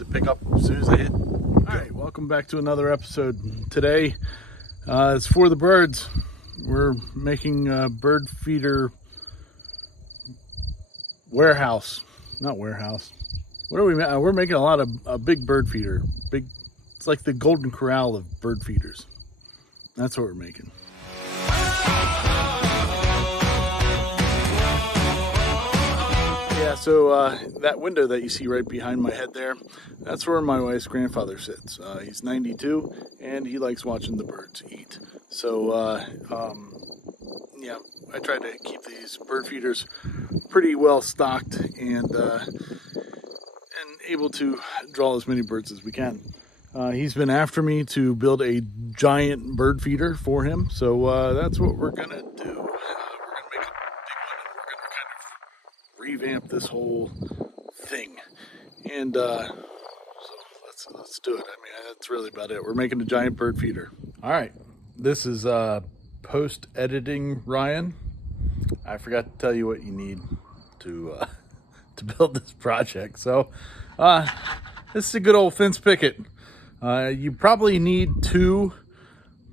to pick up as soon as I hit. All right, welcome back to another episode. Today, it's for the birds. We're making a bird feeder warehouse. Not warehouse. What are we? We're making a big bird feeder. Big. It's like the Golden Corral of bird feeders. That's what we're making. Yeah, so that window that you see right behind my head there, that's where my wife's grandfather sits. He's 92, and he likes watching the birds eat. So, yeah, I try to keep these bird feeders pretty well stocked and able to draw as many birds as we can. He's been after me to build a giant bird feeder for him, so that's what we're gonna do. Revamp this whole thing, and so let's do it. I mean, that's really about it. We're making a giant bird feeder. All right, this is post editing Ryan. I forgot to tell you what you need to build this project. So this is a good old fence picket. You probably need two,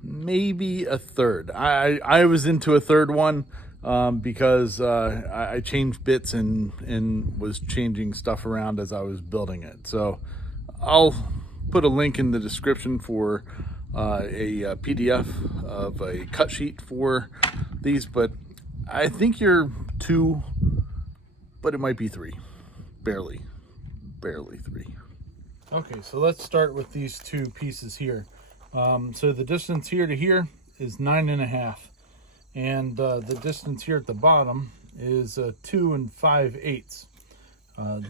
maybe a third. I was into a third one because I changed bits and was changing stuff around as I was building it. So I'll put a link in the description for a PDF of a cut sheet for these, but I think you're two, but it might be three. Barely three. Okay, so let's start with these two pieces here. So the distance here to here is 9.5. And the distance here at the bottom is 2 5/8.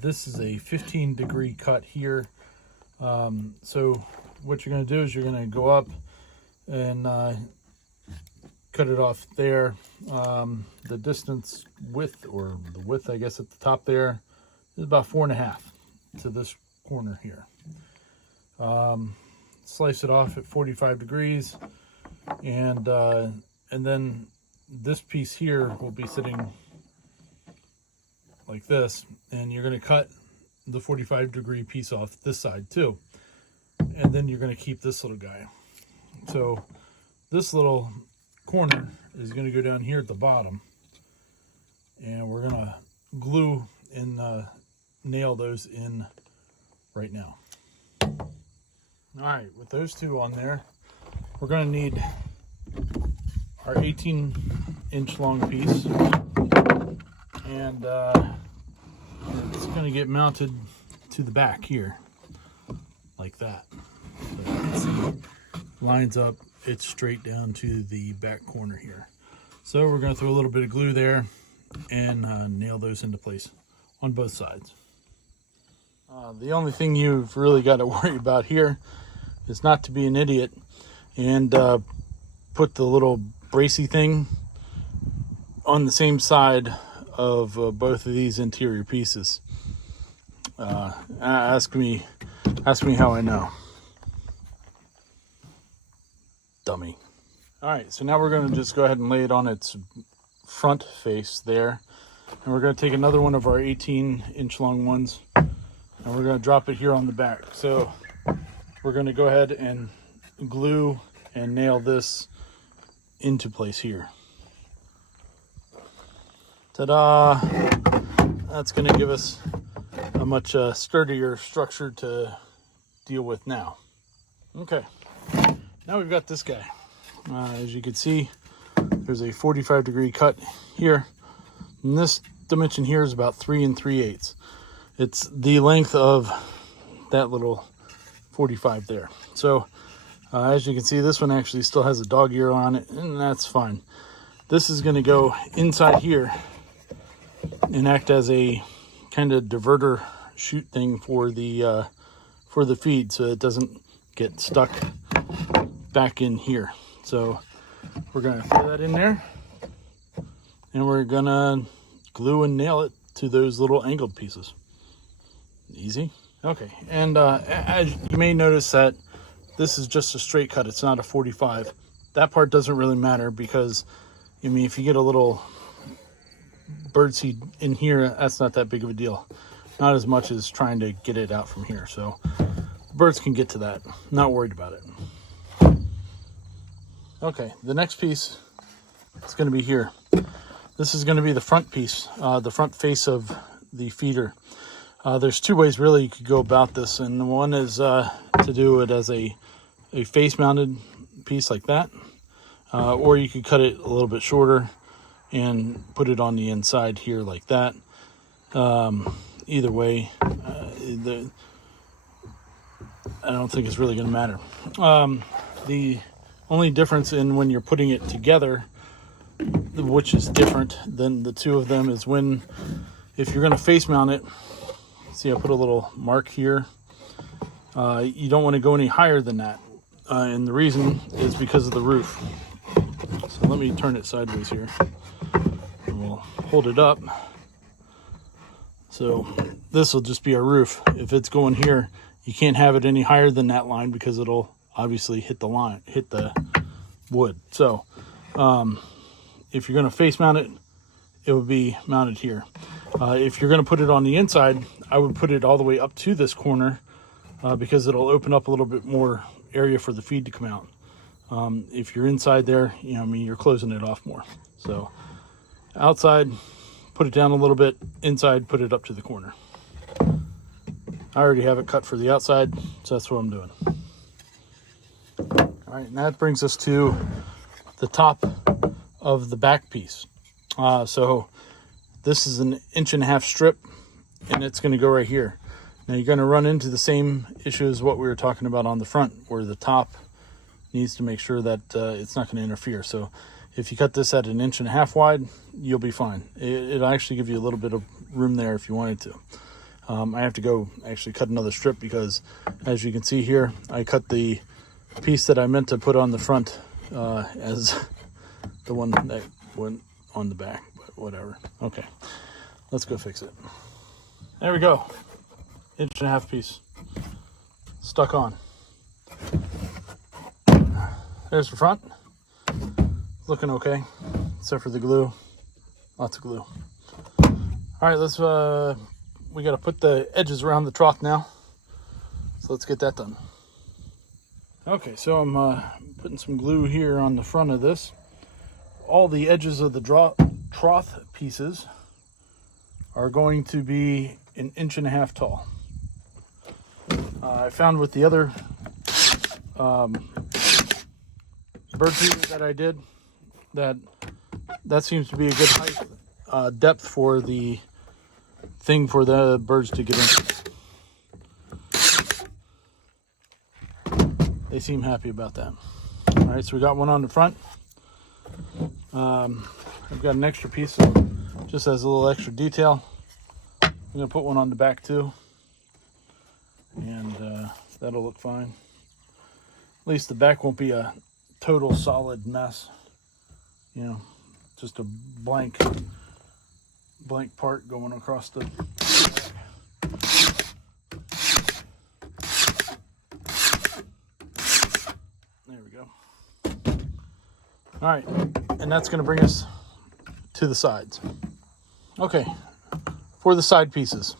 This is a 15-degree cut here. So what you're going to do is you're going to go up and cut it off there. The distance width, or the width, I guess, at the top there is about 4.5 to this corner here. Slice it off at 45 degrees, and then this piece here will be sitting like this, and you're going to cut the 45-degree piece off this side too, and then you're going to keep this little guy. So this little corner is going to go down here at the bottom, and we're going to glue and nail those in right now. All right, with those two on there, we're going to need our 18-inch long piece, and it's going to get mounted to the back here, like that. So you can see, lines up, it's straight down to the back corner here. So we're going to throw a little bit of glue there and nail those into place on both sides. The only thing you've really got to worry about here is not to be an idiot and put the little bracy thing on the same side of both of these interior pieces. Ask me how I know. Dummy. All right, so now we're going to just go ahead and lay it on its front face there, and we're going to take another one of our 18-inch long ones, and we're going to drop it here on the back. So we're going to go ahead and glue and nail this into place here. Ta-da! That's going to give us a much sturdier structure to deal with now. Okay, now we've got this guy. As you can see, there's a 45-degree cut here, and this dimension here is about 3 3/8. It's the length of that little 45 there. So as you can see, this one actually still has a dog ear on it, and that's fine. This is going to go inside here and act as a kind of diverter chute thing for the feed, so it doesn't get stuck back in here. So we're going to throw that in there, and we're going to glue and nail it to those little angled pieces. Easy. Okay, and as you may notice that this is just a straight cut. It's not a 45. That part doesn't really matter because, I mean, if you get a little birdseed in here, that's not that big of a deal. not as much as trying to get it out from here. So birds can get to that. Not worried about it. Okay, the next piece is going to be here. This is going to be the front piece, the front face of the feeder. There's two ways really you could go about this, and one is to do it as a face-mounted piece like that, or you could cut it a little bit shorter and put it on the inside here like that. Either way, I don't think it's really going to matter. The only difference in when you're putting it together, which is different than the two of them, is if you're going to face mount it. See, I put a little mark here. You don't want to go any higher than that, and the reason is because of the roof. So let me turn it sideways here, and we'll hold it up. So this will just be our roof. If it's going here, you can't have it any higher than that line because it'll obviously hit the wood. So if you're going to face mount it, it would be mounted here. If you're going to put it on the inside, I would put it all the way up to this corner because it'll open up a little bit more area for the feed to come out. If you're inside there, you're closing it off more. So outside, put it down a little bit. Inside, put it up to the corner. I already have it cut for the outside, so that's what I'm doing. All right, and that brings us to the top of the back piece. So this is an 1.5 inch strip, and it's going to go right here. Now you're going to run into the same issue as what we were talking about on the front, where the top needs to make sure that it's not going to interfere. So if you cut this at 1.5 inch wide, you'll be fine. It'll actually give you a little bit of room there if you wanted to. I have to go actually cut another strip because, as you can see here, I cut the piece that I meant to put on the front as the one that went on the back, but whatever. Okay, let's go fix it. There we go. 1.5 inch piece stuck on. There's the front. Looking okay, except for the glue. Lots of glue. All right, let's we got to put the edges around the trough now, so let's get that done. Okay, so I'm putting some glue here on the front of this. All the edges of the trough pieces are going to be 1.5 inches tall. I found with the other Birdfeeder that I did that seems to be a good height depth for the thing for the birds to get into. They seem happy about that. All right, so we got one on the front. I've got an extra piece just as a little extra detail. I'm gonna put one on the back too, and that'll look fine. At least the back won't be a total solid mess, just a blank part going across the back. There we go. All right, and that's going to bring us to the sides. Okay, for the side pieces,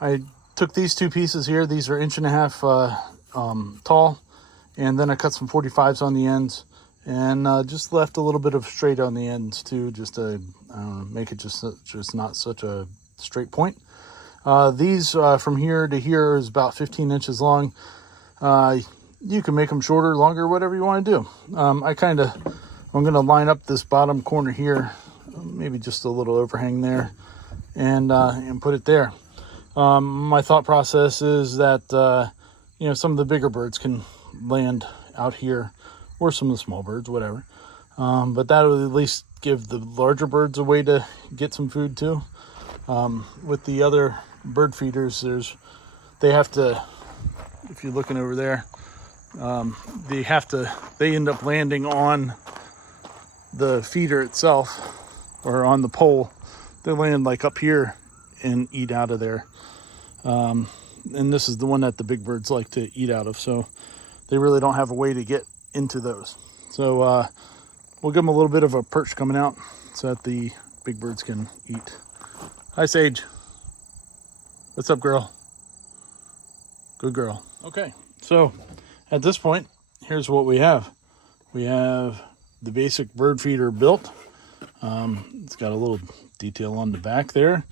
I took these two pieces here. These are 1.5 inch tall, and then I cut some 45s on the ends, and just left a little bit of straight on the ends too, just to make it just not such a straight point. These from here to here is about 15 inches long. You can make them shorter, longer, whatever you want to do. I'm going to line up this bottom corner here, maybe just a little overhang there, and put it there. My thought process is that some of the bigger birds can land out here, or some of the small birds, whatever. But that would at least give the larger birds a way to get some food too. With the other bird feeders, they have to, if you're looking over there, they end up landing on the feeder itself, or on the pole. They land like up here and eat out of there. And this is the one that the big birds like to eat out of, so they really don't have a way to get into those. So we'll give them a little bit of a perch coming out so that the big birds can eat. Hi, Sage. What's up, girl? Good girl. Okay, so at this point, here's what we have. We have the basic bird feeder built. It's got a little detail on the back there.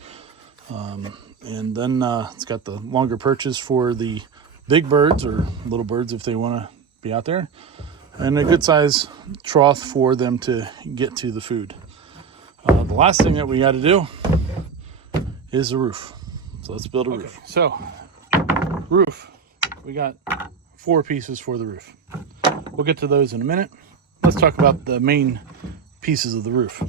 And then it's got the longer perches for the big birds or little birds if they want to be out there. And a good size trough for them to get to the food. The last thing that we got to do is the roof. So let's build a roof. So roof, we got 4 pieces for the roof. We'll get to those in a minute. Let's talk about the main pieces of the roof.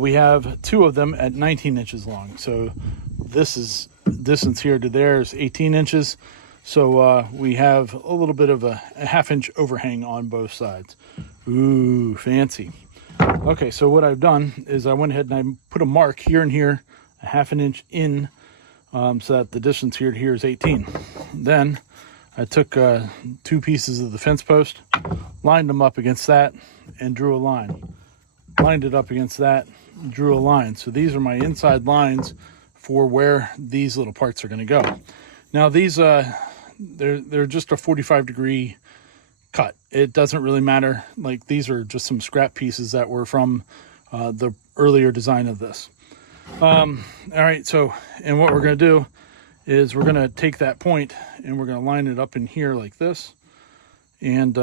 We have 2 of them at 19 inches long. So this is distance here to there is 18 inches. So we have a little bit of a half-inch overhang on both sides. Ooh, fancy. Okay, so what I've done is I went ahead and I put a mark here and here, a half an inch in, so that the distance here to here is 18. Then I took 2 pieces of the fence post, lined them up against that, and drew a line. Lined it up against that, drew a line. So these are my inside lines for where these little parts are going to go. Now these they're just a 45-degree cut. It doesn't really matter. Like, these are just some scrap pieces that were from the earlier design of this. All right, so, and what we're going to do is we're going to take that point and we're going to line it up in here like this and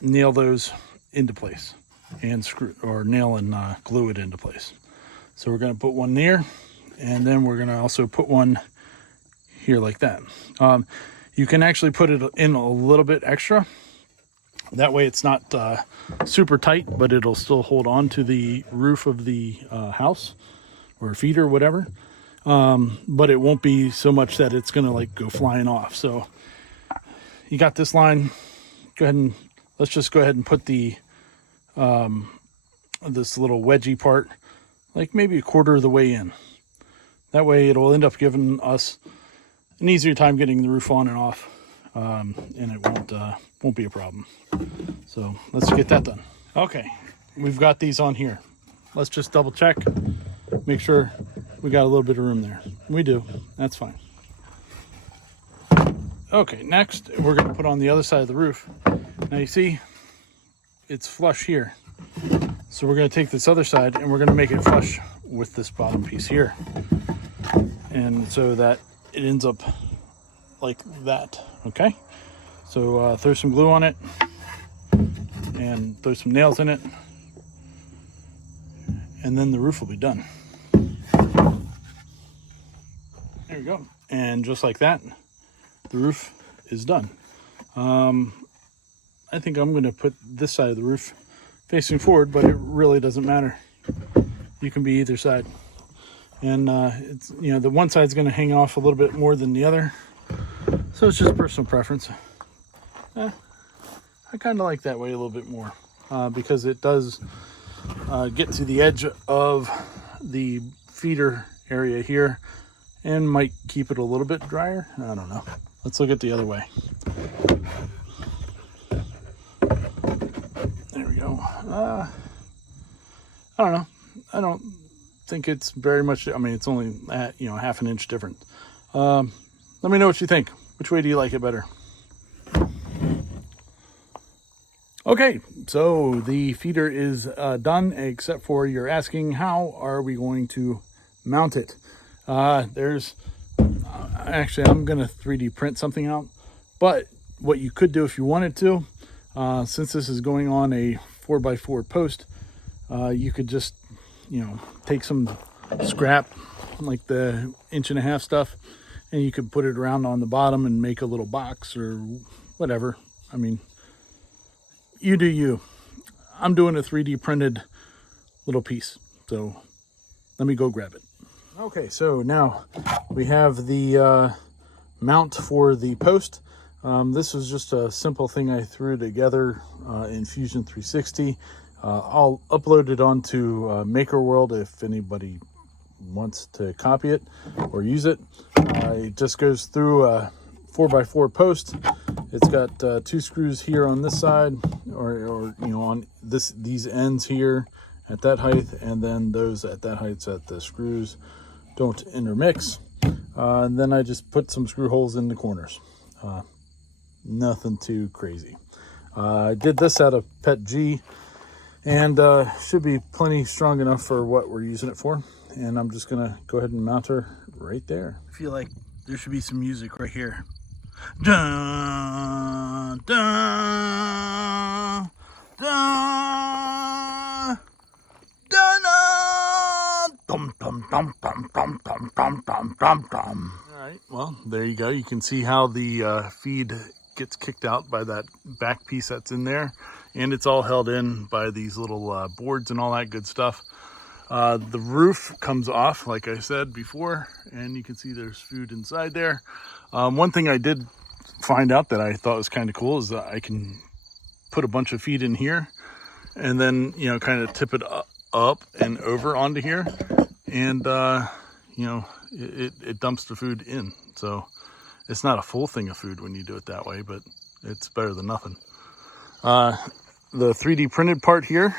nail those into place and screw or nail and glue it into place. So we're going to put one there, and then we're going to also put one here like that. You can actually put it in a little bit extra. That way it's not super tight, but it'll still hold on to the roof of the house or feeder, whatever. But it won't be so much that it's going to like go flying off. So you got this line. Go ahead and let's just go ahead and put the this little wedgy part like maybe a quarter of the way in. That way it'll end up giving us an easier time getting the roof on and off, and it won't be a problem. So let's get that done. Okay, we've got these on here. Let's just double check, make sure we got a little bit of room there. We do. That's fine. Okay, next we're going to put on the other side of the roof. Now you see it's flush here, so we're going to take this other side and we're going to make it flush with this bottom piece here, and so that it ends up like that. Okay, so throw some glue on it and throw some nails in it, and then the roof will be done. There we go. And just like that, the roof is done. I think I'm going to put this side of the roof facing forward, but it really doesn't matter. You can be either side. And it's, you know, the one side's going to hang off a little bit more than the other, so it's just personal preference. I kind of like that way a little bit more because it does get to the edge of the feeder area here and might keep it a little bit drier. I don't know. Let's look at the other way. There we go. I don't know. I don't think it's very much. I mean, it's only half an inch different. Let me know what you think. Which way do you like it better? Okay, so the feeder is done, except for you're asking how are we going to mount it. Actually, I'm going to 3D print something out, but what you could do if you wanted to, since this is going on a 4x4 post, you could just, take some scrap, like the 1.5 inch stuff, and you could put it around on the bottom and make a little box or whatever. I mean, you do you. I'm doing a 3D printed little piece, so let me go grab it. Okay, so now we have the mount for the post. This was just a simple thing I threw together in Fusion 360. I'll upload it onto Maker World if anybody wants to copy it or use it. It just goes through a 4x4 post. It's got 2 screws here on this side, or on these ends here at that height, and then those at that height so that the screws don't intermix. And then I just put some screw holes in the corners. Nothing too crazy. I did this out of Pet G, and should be plenty strong enough for what we're using it for. And I'm just gonna go ahead and mount her right there. I feel like there should be some music right here. Dun, dun, dun, dun, dum, dum, dum, dum, dum, dum, dum, dum, dum, dum. All right, well, there you go. You can see how the feed gets kicked out by that back piece that's in there, and it's all held in by these little boards and all that good stuff. The roof comes off, like I said before, and you can see there's food inside there. One thing I did find out that I thought was kind of cool is that I can put a bunch of feed in here and then, you know, kind of tip it up and over onto here, and you know, it dumps the food in. So it's not a full thing of food when you do it that way, but it's better than nothing. The 3D printed part here,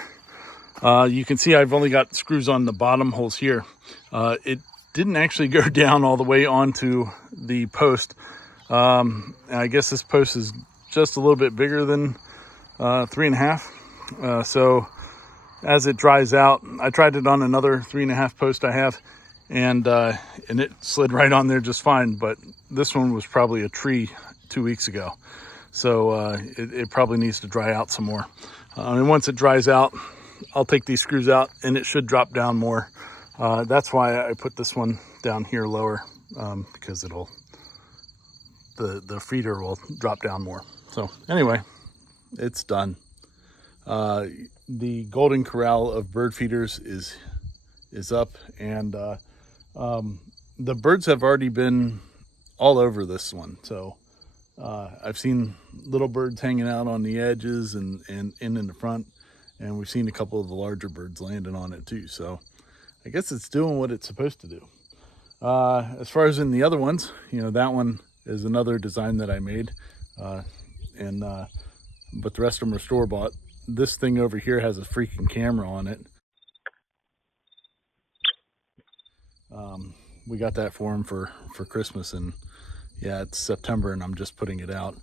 you can see I've only got screws on the bottom holes here. It didn't actually go down all the way onto the post. I guess this post is just a little bit bigger than 3.5. So as it dries out, I tried it on another 3.5 post I have, and it slid right on there just fine. But this one was probably a tree 2 weeks ago, so it probably needs to dry out some more. And once it dries out, I'll take these screws out and it should drop down more. That's why I put this one down here lower, because the feeder will drop down more. So anyway, it's done. The golden corral of bird feeders is up, and the birds have already been all over this one. So I've seen little birds hanging out on the edges and in the front, and we've seen a couple of the larger birds landing on it too. So I guess it's doing what it's supposed to do. As far as in the other ones, you know, that one is another design that I made, but the rest of them are store-bought. This thing over here has a freaking camera on it. We got that for him for Christmas, and yeah, it's September and I'm just putting it out.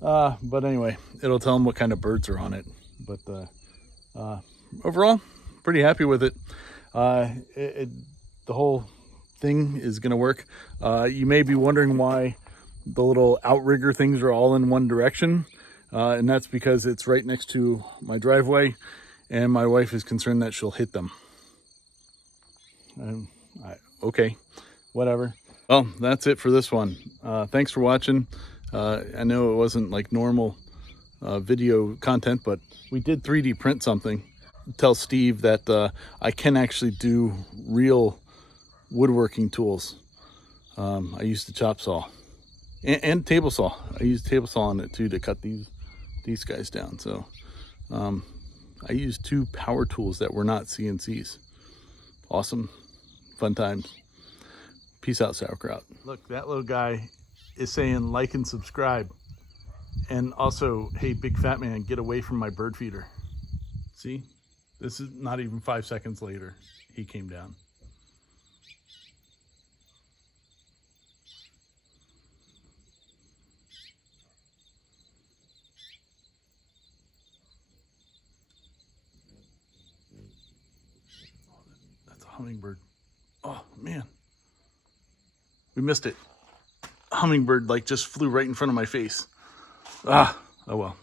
But anyway, it'll tell him what kind of birds are on it. But overall, pretty happy with it. The whole thing is going to work. You may be wondering why the little outrigger things are all in one direction, and that's because it's right next to my driveway, and my wife is concerned that she'll hit them. Okay, whatever. Well, that's it for this one. Thanks for watching. I know it wasn't like normal video content, but we did 3D print something. Tell Steve that I can actually do real woodworking tools. I used the chop saw and table saw. I used table saw on it too to cut these guys down. So I used 2 power tools that were not CNCs. Awesome, fun times. Peace out, sauerkraut. Look, that little guy is saying like and subscribe, and also, hey, big fat man, get away from my bird feeder. See, this is not even 5 seconds later, he came down. That's a hummingbird. Oh man, we missed it. Hummingbird like just flew right in front of my face. Oh well.